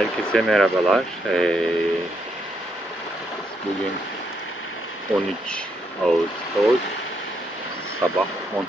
Herkese merhabalar. Ee, bugün 13 Ağustos sabah 10.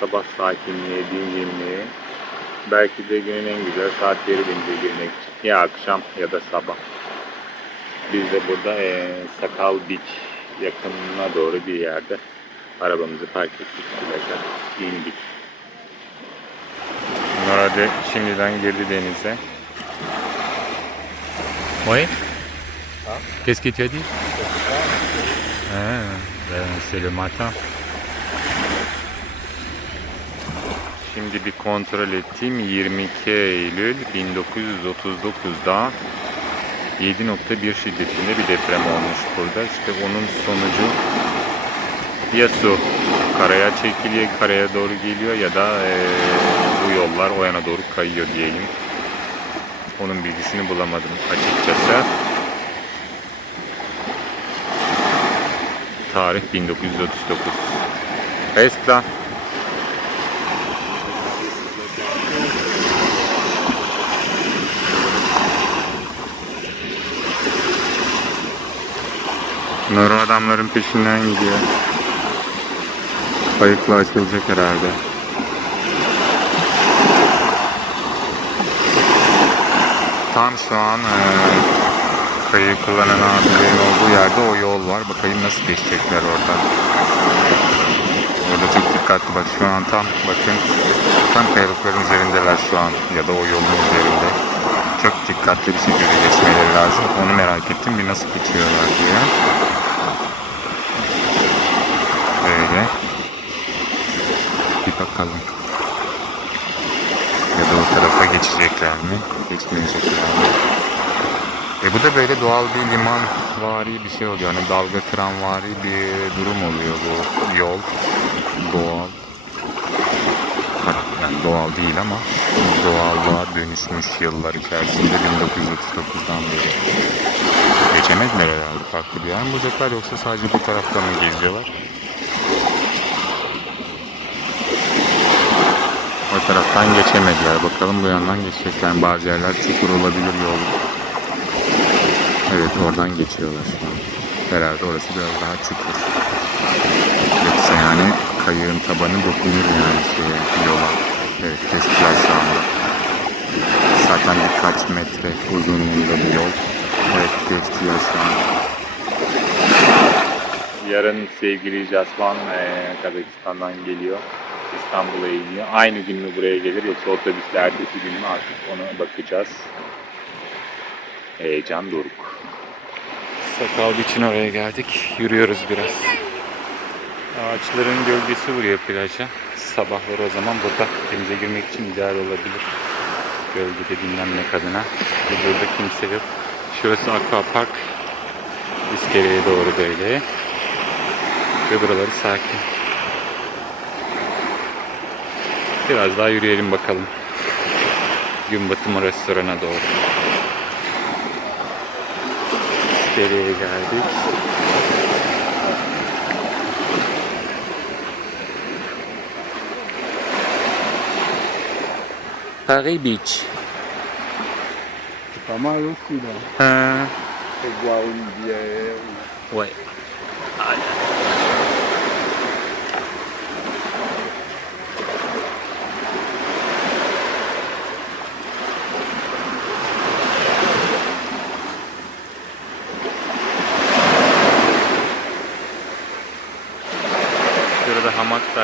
Sabah sakinliği, dinginliği. Belki de günün en güzel saatleri denize girmek için. Ya akşam ya da sabah. Biz de burada ee, Sakal Beach yakınına doğru bir yerde arabamızı park ettik. Plaja indik. Da şimdiden girdi denize. Oui. Qu'est-ce que tu as dit Ah, ben, c'est le matin. Şimdi bir kontrol ettim. 22 Eylül 1939'da 7.1 şiddetinde bir deprem olmuş burada. İşte onun sonucu ya su karaya çekiliyor, karaya doğru geliyor ya da eee, bu yollar o yana doğru kayıyor diyeyim. Onun bilgisini bulamadım açıkçası. Tarih 1939. Resta. Nuru adamların peşinden gidiyor. Kayıkla açılacak herhalde. Tam şu an eee kayığı kullanan abilerin olduğu yerde o yol var. Bakayım nasıl geçecekler oradan. Orada çok dikkatli bak şu an tam bakın tam kayalıkların üzerindeler şu an ya da o yolun üzerinde. Çok dikkatli bir şekilde geçmeleri lazım. Onu merak ettim bir nasıl geçiyorlar diye. Böyle. Bir bakalım. Ya da o tarafa geçecekler mi? Geçmeyecekler mi? E bu da böyle doğal bir liman vari bir şey oluyor. Hani dalga kıran vari bir durum oluyor bu yol. Doğal. Yani doğal değil ama doğallığa dönüşmüş yıllar içerisinde 1939'dan beri. Geçemediler herhalde farklı bir yer mi bulacaklar yoksa sadece bu taraftan mı geziyorlar? Taraftan geçemediler. Bakalım bu yandan geçecekler. mi? Bazı yerler çukur olabilir yol. Evet oradan geçiyorlar. Herhalde orası biraz daha çukur. Yoksa yani kayığın tabanı dokunur yani şeye, yola. Evet kestiler şu anda. Zaten birkaç metre uzunluğunda bir yol. Evet kestiler şu. Yarın sevgili Jasvan eee, Kazakistan'dan geliyor. İstanbul'a iniyor. Aynı gün mü buraya gelir yoksa otobüsle ertesi gün mü artık ona bakacağız. Heyecan doruk. Sakal için oraya geldik. Yürüyoruz biraz. Ağaçların gölgesi vuruyor plaja. Sabahları o zaman burada denize girmek için ideal olabilir. Gölgede dinlenmek adına. Burada kimse yok. Şurası Aqua Park. İskeleye doğru böyle. Ve buraları sakin. Biraz daha yürüyelim bakalım. Gün batımı restorana doğru. İskeleye geldik. Paris Beach. C'est pas mal aussi là. Faut boire une bière. ou- ouais. Şurada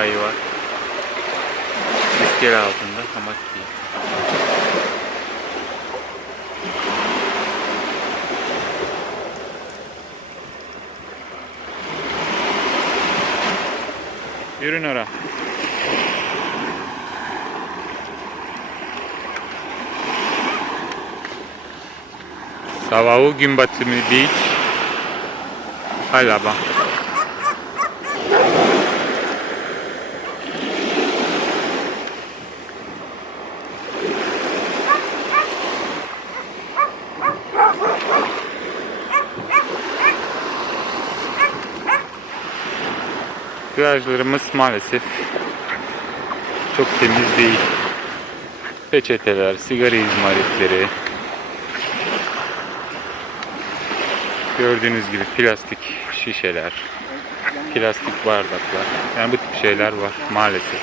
dahi var. İskele altında hamak değil. Yürün ora. Savao gün batımı beach. Hala bak. Virajlarımız maalesef çok temiz değil. Peçeteler, sigara izmaritleri, gördüğünüz gibi plastik şişeler, plastik bardaklar. Yani bu tip şeyler var maalesef.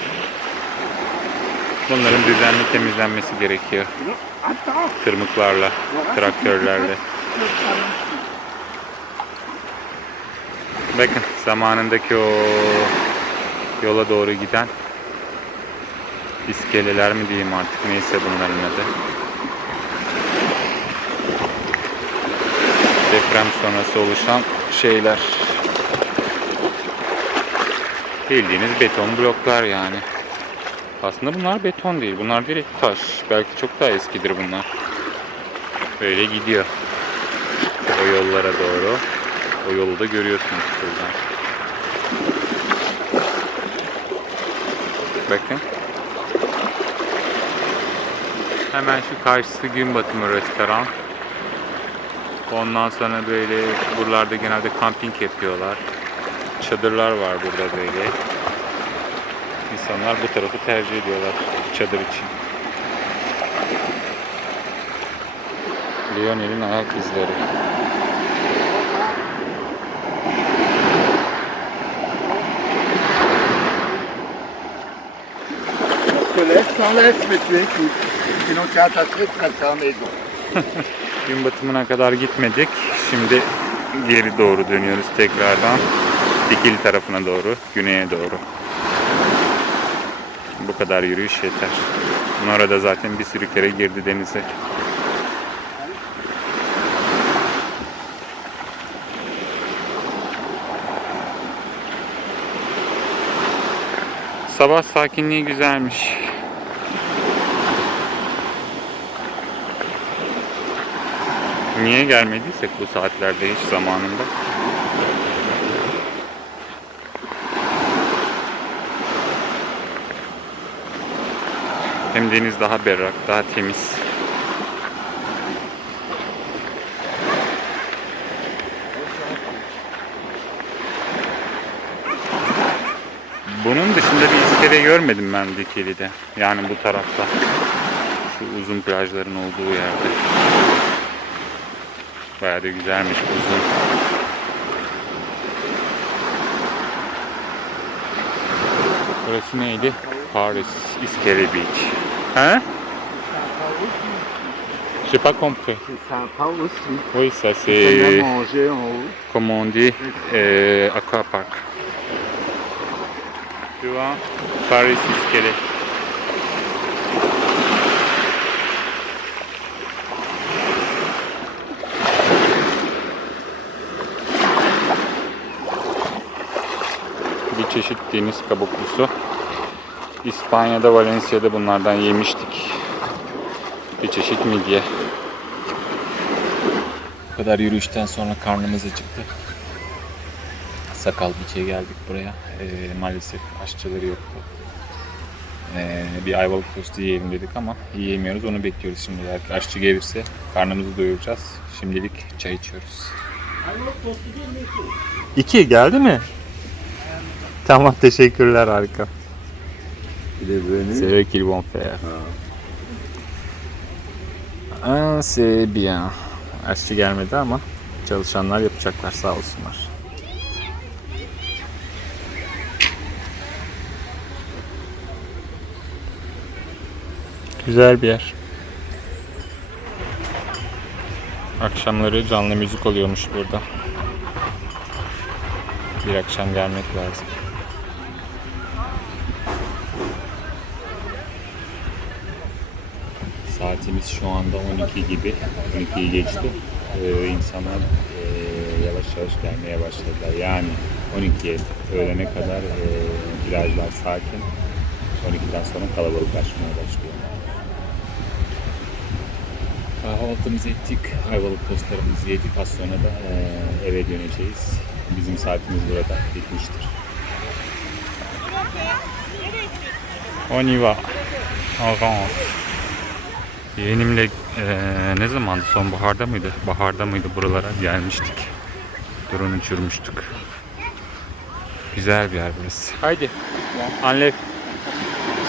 Bunların düzenli temizlenmesi gerekiyor. Tırmıklarla, traktörlerle. Bakın zamanındaki o yola doğru giden iskeleler mi diyeyim artık neyse bunların adı. Deprem sonrası oluşan şeyler. Bildiğiniz beton bloklar yani. Aslında bunlar beton değil. Bunlar direkt taş. Belki çok daha eskidir bunlar. Böyle gidiyor. O yollara doğru. O yolu da görüyorsunuz buradan. Bakın. Hemen şu karşısı gün batımı restoran. Ondan sonra böyle buralarda genelde kamping yapıyorlar. Çadırlar var burada böyle. İnsanlar bu tarafı tercih ediyorlar çadır için. Lionel'in ayak izleri. Es attaché presque à la maison. Gün batımına kadar gitmedik. Şimdi geri doğru dönüyoruz tekrardan. Dikili tarafına doğru, güneye doğru. Bu kadar yürüyüş yeter. Nora da zaten bir sürü kere girdi denize. Sabah sakinliği güzelmiş. Niye gelmediysek bu saatlerde hiç zamanında? Hem deniz daha berrak, daha temiz. Bunun dışında bir iskele görmedim ben Dikili'de. Yani bu tarafta. Şu uzun plajların olduğu yerde. Bayağı da güzelmiş uzun. Burası neydi? Paris İskele Beach. Hein? J'ai pas compris. C'est sympa aussi. Oui, ça c'est, manger en haut. comme on dit, euh, aquapark. Tu vois, Paris İskele. Bir çeşit deniz kabuklusu. İspanya'da, Valencia'da bunlardan yemiştik. Bir çeşit midye. Bu kadar yürüyüşten sonra karnımız acıktı. Sakal Beach'e geldik buraya. Ee, maalesef aşçıları yoktu. Ee, bir ayvalık tostu yiyelim dedik ama yiyemiyoruz. Onu bekliyoruz şimdi. Eğer aşçı gelirse karnımızı doyuracağız. Şimdilik çay içiyoruz. İki geldi mi? Tamam teşekkürler harika. Il est venu. C'est eux qui vont faire. Ah, c'est bien. Aşçı gelmedi ama çalışanlar yapacaklar sağ olsunlar. Güzel bir yer. Akşamları canlı müzik oluyormuş burada. Bir akşam gelmek lazım. Saatimiz şu anda 12 gibi. 12'yi geçti. Ee, insanlar e, yavaş yavaş gelmeye başladılar. Yani 12'ye öğlene kadar e, plajlar sakin. 12'den sonra kalabalıklaşmaya başlıyor. Kahvaltımızı ettik. Ayvalık tostlarımızı yedik. Az sonra da e, eve döneceğiz. Bizim saatimiz burada bitmiştir. On y va. Yeğenimle eee, ne zamandı? Sonbaharda mıydı? Baharda mıydı buralara gelmiştik. Drone uçurmuştuk. Güzel bir yer burası. Haydi. Anne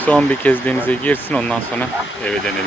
son bir kez denize girsin ondan sonra eve dönelim.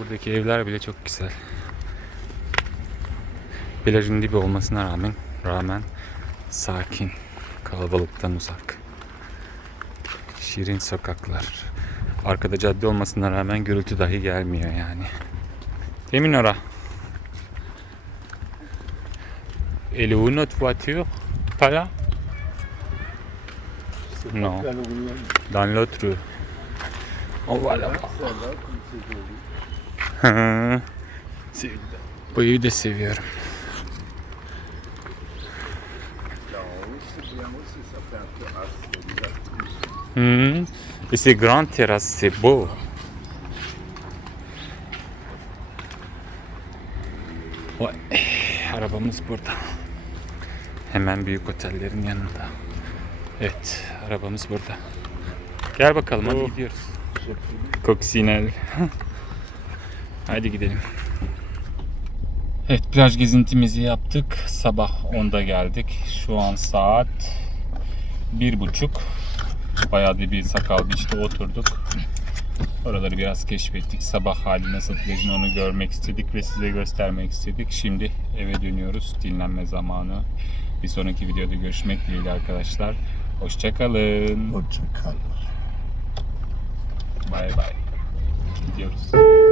buradaki evler bile çok güzel. Plajın dibi olmasına rağmen rağmen sakin, kalabalıktan uzak. Şirin sokaklar. Arkada cadde olmasına rağmen gürültü dahi gelmiyor yani. Değil mi Nora? Elle où notre voiture? Pas là? Non. Dans l'autre rue. On va là-bas. Bu evi de seviyorum. Terrasse. Hmm. Grandes terrasses, c'est beau. Vay, arabamız burada. Hemen büyük otellerin yanında. Evet, arabamız burada. Gel bakalım hadi gidiyoruz. Koksinel. Hadi gidelim. Evet, plaj gezintimizi yaptık. Sabah 10'da geldik. Şu an saat bir buçuk. Bayağı da bir sakal beach'te oturduk. Oraları biraz keşfettik. Sabah hali nasıl plajın onu görmek istedik ve size göstermek istedik. Şimdi eve dönüyoruz. Dinlenme zamanı. Bir sonraki videoda görüşmek dileğiyle arkadaşlar. Hoşçakalın. Hoşçakal. Bay bay. Gidiyoruz.